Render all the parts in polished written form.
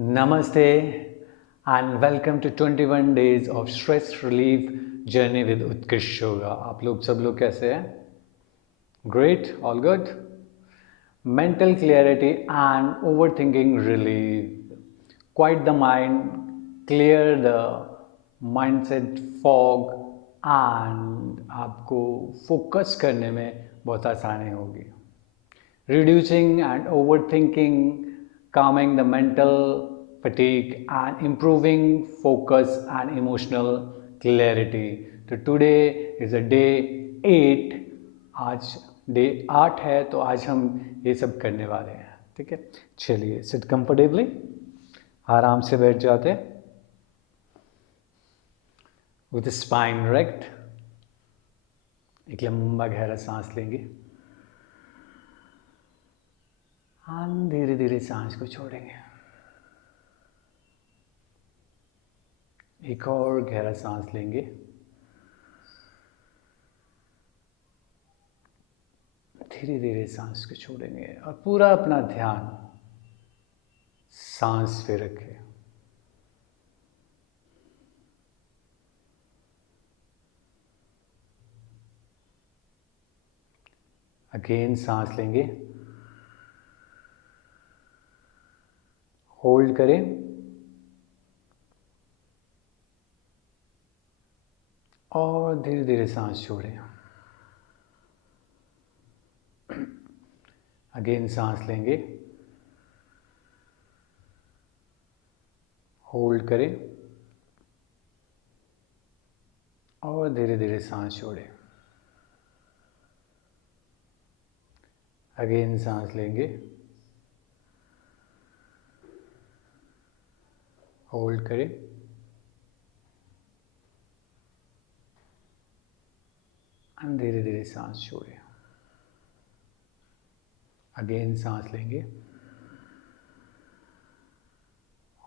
Namaste and welcome to 21 days of stress relief journey with Utkarsh Yoga. आप लोग सब लोग कैसे हैं? Great, all good. Mental clarity and overthinking relief. Quiet the mind, clear the mindset fog and आपको focus करने में बहुत आसानी होगी. Reducing and overthinking, calming the mental fatigue and improving focus and emotional clarity. तो today is a day 8. आज day 8 है तो आज हम ये सब करने वाले हैं. ठीक है, चलिए सिट कंफर्टेबली, आराम से बैठ जाते विथ स्पाइन रेक्ट. एक लंबा गहरा सांस लेंगे और धीरे धीरे सांस को छोड़ेंगे. एक और गहरा सांस लेंगे. धीरे धीरे सांस को छोड़ेंगे और पूरा अपना ध्यान सांस पे रखें. अगेन सांस लेंगे, होल्ड करें और धीरे धीरे सांस छोड़ें. अगेन सांस लेंगे, होल्ड करें और धीरे धीरे सांस छोड़ें. अगेन सांस लेंगे, होल्ड करें और धीरे धीरे सांस छोड़ें. अगेन सांस लेंगे,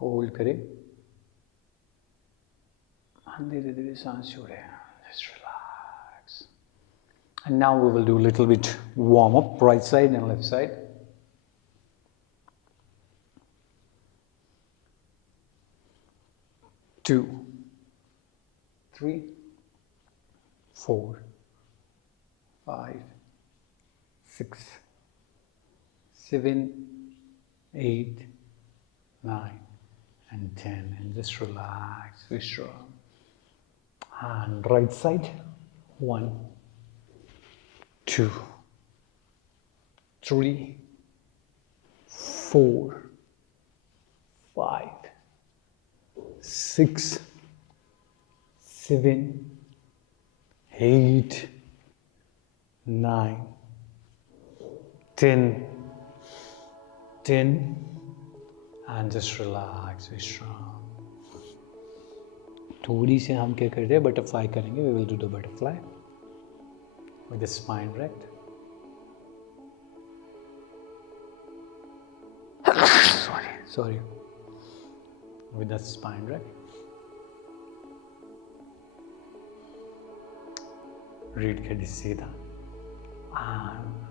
होल्ड करें और धीरे धीरे सांस छोड़ें. Just relax. And now we will do a little bit warm up, right side and left side. Two, 3, 4, 5, 6, 7, 8, 9 and 10, and just relax, withdraw. And right side, 1, 2, 3, 4, 5, 6, 7, 8, 9, 10, and just relax, withdraw. थोड़ी से हम क्या करते हैं, बटरफ्लाई करेंगे. We will do the butterfly with the spine rect. sorry with the spine rect. रीढ़ के सीधा and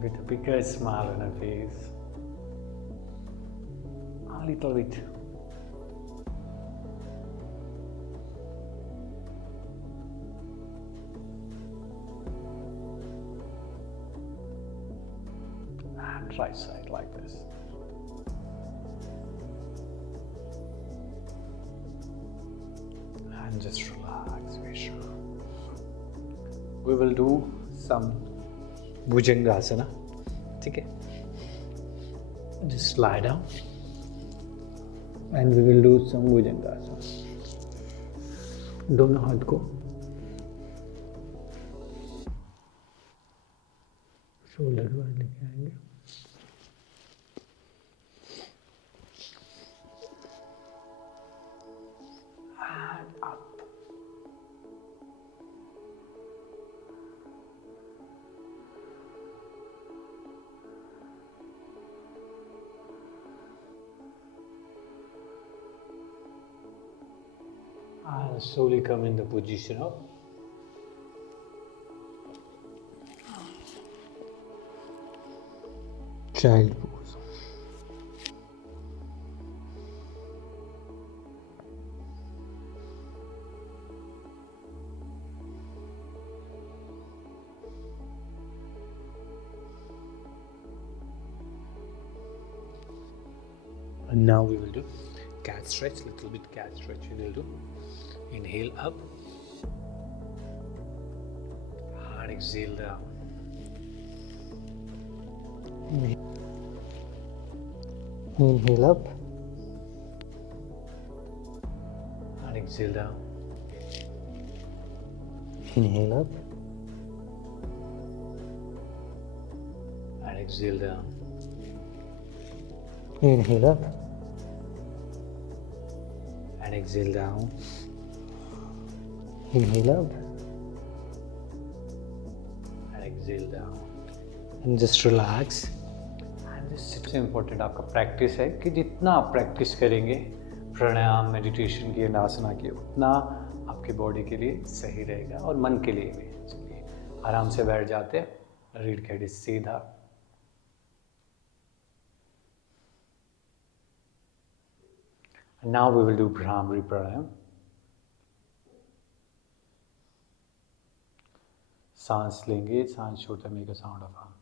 with a bigger smile on her face, a little bit. And right side like this. And just relax, be sure. We will do some Bhujangasana. ठीक है, just lie down and we will do some Bhujangasana. दोनों हाथ को shoulder पर लेके आएंगे. And up. And slowly come in the position of child pose. And now we will do cat stretch, little bit cat stretch we will do. Inhale up, and exhale down. Inhale up, and exhale down. Inhale up, and exhale down. Inhale up, and exhale down. Inhale up, and exhale down. And just relax. सबसे important आपका practice है कि जितना आप practice करेंगे प्राणायाम meditation की and आसना की, उतना आपके बॉडी के लिए सही रहेगा और मन के लिए भी। चलिए आराम से बैठ जाते हैं, रीढ़ की हड्डी सीधा। Now we will do Bhramari pranayama. सांस लेंगे, सांस छोटा, make a sound of arm.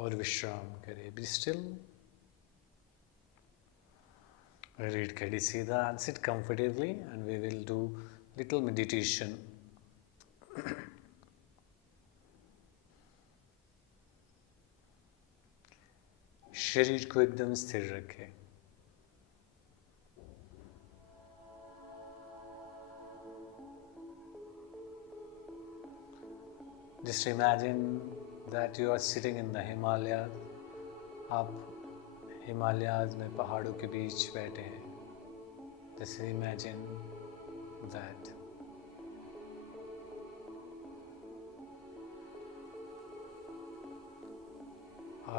और विश्राम करें। बी स्टिल, रीढ़ की हड्डी सीधा, and sit comfortably, and we will do little meditation. शरीर को एकदम स्थिर रखें। Just imagine that you are sitting in the Himalayas. आप हिमालयाज में पहाड़ों के बीच बैठे हैं। Just imagine that.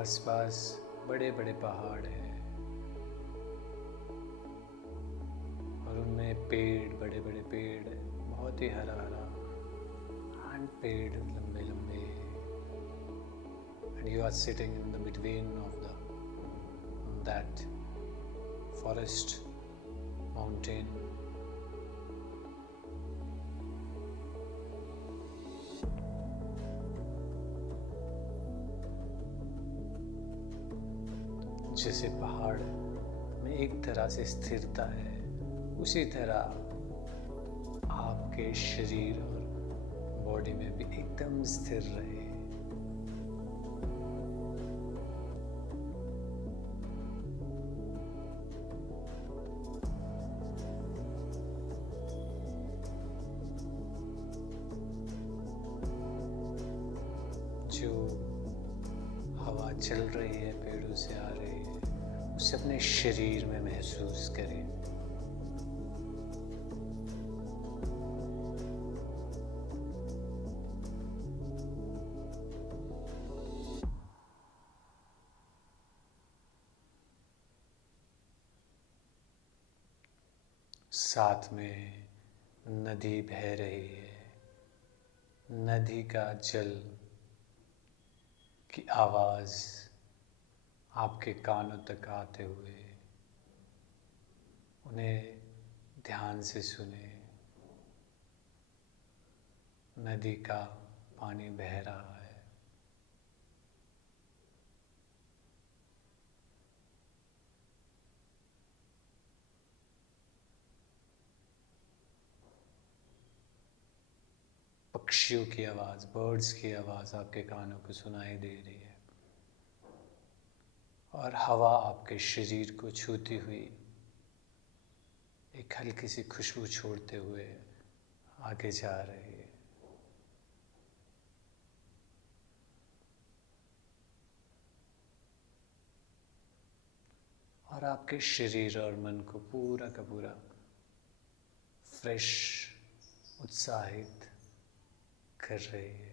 आसपास बड़े बड़े पहाड़ हैं और उनमें पेड़, बड़े बड़े पेड़, बहुत ही हरा हरा, एंड पेड़ लंबे लंबे, and you are sitting in the between of that forest, mountain. जैसे पहाड़ में एक तरह से स्थिरता है, उसी तरह आपके शरीर और बॉडी में भी एकदम स्थिर रहे। जो हवा चल रही है, पेड़ों से आ रही है, उसे अपने शरीर में महसूस करें। साथ में नदी बह रही है, नदी का जल की आवाज़ आपके कानों तक आते हुए उन्हें ध्यान से सुने। नदी का पानी बह रहा है, पक्षियों की आवाज़, बर्ड्स की आवाज़ आपके कानों को सुनाई दे रही है और हवा आपके शरीर को छूती हुई एक हल्की सी खुशबू छोड़ते हुए आगे जा रही है। और आपके शरीर और मन को पूरा का पूरा फ्रेश, उत्साहित कर रही है।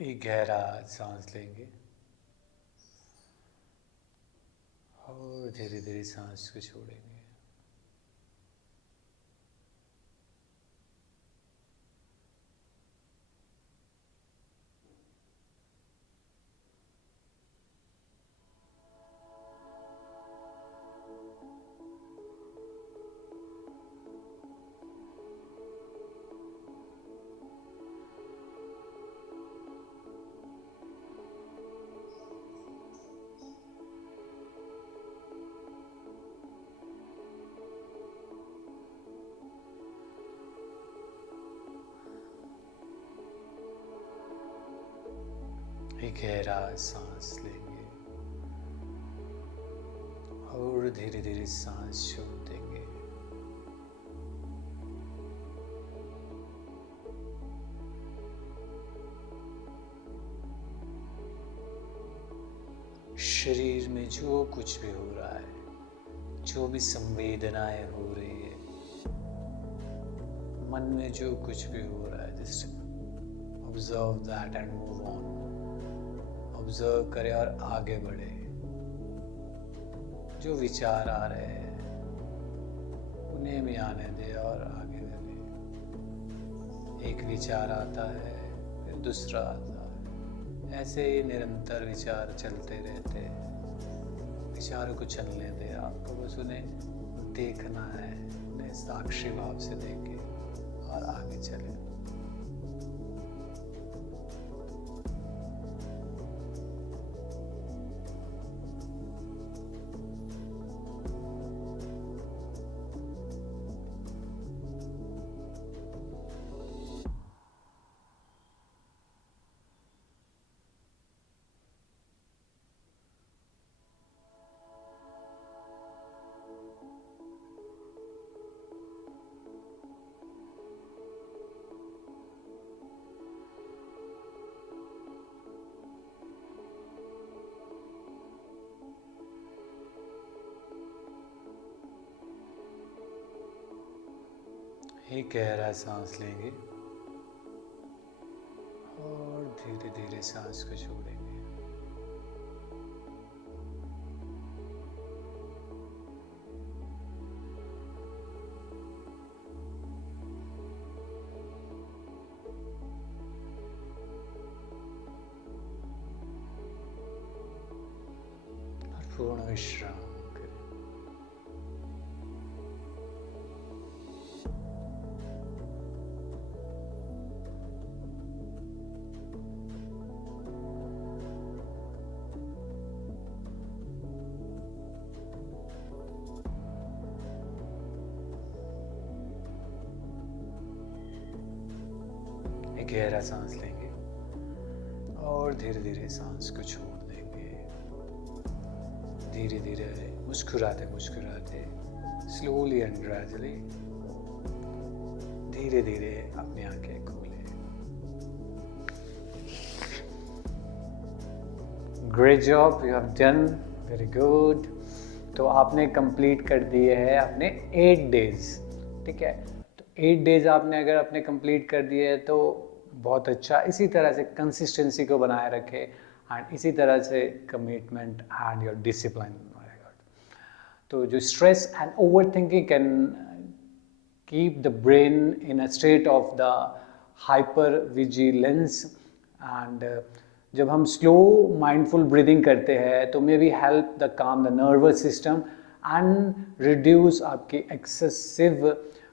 एक गहरा सांस लेंगे और धीरे धीरे सांस को छोड़ेंगे। एक गहरा सांस लेंगे और धीरे धीरे सांस छोड़ देंगे। शरीर में जो कुछ भी हो रहा है, जो भी संवेदनाएं हो रही है, मन में जो कुछ भी हो रहा है, just observe that and move on. Observe करें और आगे बढ़े। जो विचार आ रहे हैं उन्हें भी आने दे और आगे बढ़े। एक विचार आता है, फिर दूसरा आता है, ऐसे ही निरंतर विचार चलते रहते हैं। विचारों को चलने दे, आपको बस उन्हें देखना है, उन्हें साक्षी भाव से देखें और आगे चले। एक गहरा सांस लेंगे और धीरे धीरे सांस को छोड़ेंगे। और पूर्ण विश्राम करें। एक गहरा सांस लेंगे और धीरे धीरे सांस को छोड़ देंगे। धीरे धीरे मुस्कुराते मुस्कुराते, स्लोली एंड ग्रेजुअली, धीरे धीरे अपनी आंखें खोलें। Great job, you have done, very good. तो आपने कंप्लीट कर दिए हैं अपने 8 डेज, ठीक है। तो 8 डेज आपने अगर अपने कंप्लीट कर दिए है तो बहुत अच्छा। इसी तरह से कंसिस्टेंसी को बनाए रखें एंड इसी तरह से कमिटमेंट एंड योर डिसिप्लिन। तो जो stress and over thinking can keep the brain in a state of the hyper vigilance and जब हम स्लो माइंडफुल ब्रीदिंग करते हैं तो मे बी हेल्प द काम the nervous system and reduce आपकी excessive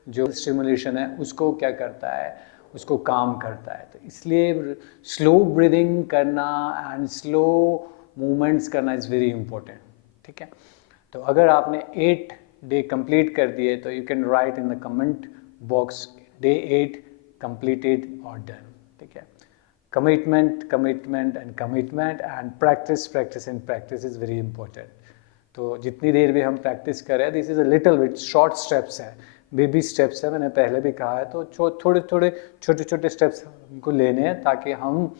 जो स्टिमुलेशन है उसको क्या करता है, उसको काम करता है। तो इसलिए स्लो ब्रीदिंग करना एंड स्लो मूवमेंट्स करना इज़ वेरी इंपॉर्टेंट, ठीक है। तो अगर आपने 8 डे कंप्लीट कर दिए तो you can write in the comment box day 8 completed और डन, ठीक है। Commitment commitment and commitment and practice practice and practice is very important. तो जितनी देर भी हम प्रैक्टिस करें, this is a little bit short steps है, बेबी स्टेप्स है, मैंने पहले भी कहा है। तो थोड़े थोड़े छोटे छोटे स्टेप्स हमको लेने हैं ताकि हम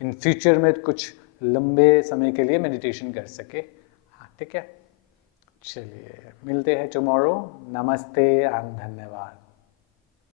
इन फ्यूचर में कुछ लंबे समय के लिए मेडिटेशन कर सके। हाँ, ठीक है। चलिए मिलते हैं टुमारो। नमस्ते एंड धन्यवाद।